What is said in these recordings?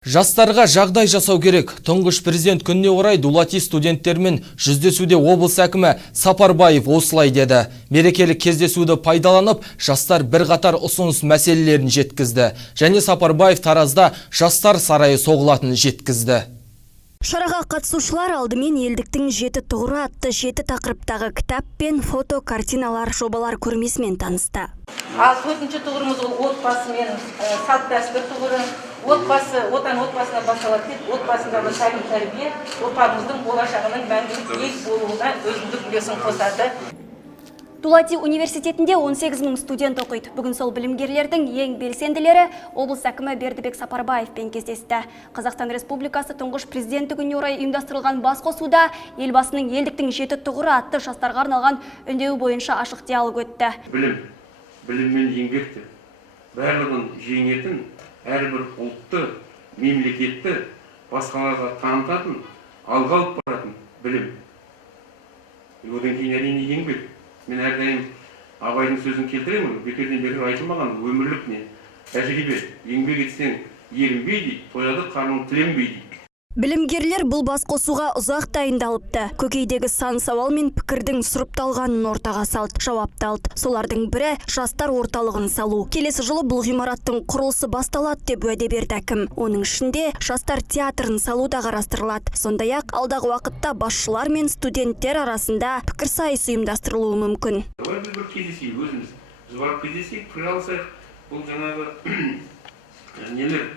Жастарға жағдай жасау керек. Тұңғыш президент күніне орай Дулати студенттермен жүздесуде облыс әкімі Сапарбаев осылай деді. Мерекелік кездесуді пайдаланып, жастар бірқатар ұсыныс мәселелерін жеткізді. Және Сапарбаев Таразда жастар сарайы соғылатынын жеткізді. Шараға қатысушылар алдымен елдіктің жеті тұғыры атты 7 тақырыптағы кітап пен фото картиналар жобалар көрмесімен танысты. Ал төртінші тұғырымыз ол отбасы мен салт дәстүр тұғыры. Отбасы, отбасына басталады деп, отбасындағы тәлім тәрбие ұрпағымыздың болашағының мәңгілік ел болуына өзіндік үлесін қосады. Дулати университетінде 18 мың студент оқиды. Бүгін сол білімгерлердің ең белсенділері облыс әкімі Бердібек Сапарбаевпен кездесті. Қазақстан Республикасы тұңғыш президенті күніне орай ұйымдастырылған басқосуда елбасының елдіктің жеті тұғыры атты жастарға арналған үндеуі бойынша ашық диалог өтті. Білім мен еңбекті барлығын жеңетін, әрбір ұлтты, мемлекетті басқаларға танытатын, алға алып баратын білім. Одан кейін әрине еңбек. Мен әрдайым Абайдың сөзін келтіремін, бекерден бекер айтылмаған өмірлік не тәжірибе. Еңбек етсең ерінбей дейді, тояды қарның тіленбей дейді. Білімгерлер бұл басқосуға ұзақ дайындалыпты. Көкейдегі сан сауал мен пікірдің сұрыпталғанын ортаға салды, жауапты алды. Солардың бірі жастар орталығын салу. Келесі жылы бұл ғимараттың құрылысы басталады деп уәде берді әкім. Оның ішінде жастар театрын салу да қарастырылады. Сондай-ақ алдағы уақытта басшылар мен студенттер арасында пікірсайыс ұйымдастырылуы мүмкін. Біз бір кездесейік өзіміз. Біз барып кездесейік, пікір алсайық. Бұл жаңағы нелер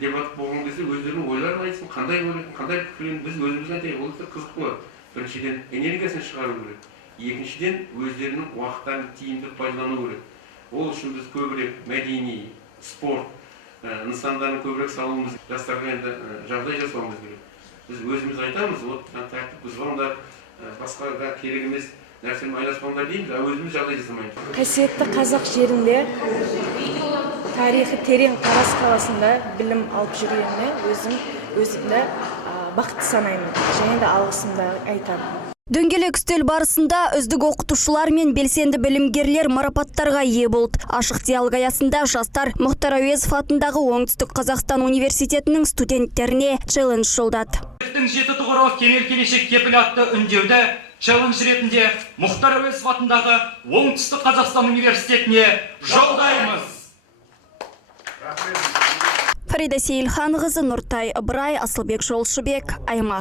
дебат болған кезде өздерінің ойларын айтсын, қандай ойлайтын, қандай пікірін біз өзіміз айтайық, ол қызық болады. Біріншіден энергиясын шығару керек. Екіншіден өздерінің уақыттарын тиімді пайдалану керек. Ол үшін біз көбірек мәдени, спорт нысандарын көбірек салуымыз, жастарға енді жағдай жасауымыз керек. Біз өзіміз айтамыз, вот тәртіп бұзбаңдар, басқаға керек емес нәрсемен айналыспаңдар дейміз, өзіміз жағдай жасамаймыз. Қасиетті қазақ жерінде тарихы терең Тараз қаласында білім алып жүргеніме өзімді бақытты санаймын және де алғысымды айтамын. Дөңгелек үстел барысында үздік оқытушылар мен белсенді білімгерлер марапаттарға ие болды. Ашық диалог аясында жастар Мұхтар Әуезов атындағы Оңтүстік Қазақстан университетінің студенттеріне челлендж жолдады. Жеті тұғыры кемел келешек кепіл атты үндеуді челлендж ретінде Мұхтар Әуезов атындағы Оңтүстік Қазақстан университетіне жолдаймыз. Фарида Сейілханқызы, Нұртай Ыбырай, Асылбек Жолшыбек, Аймақ.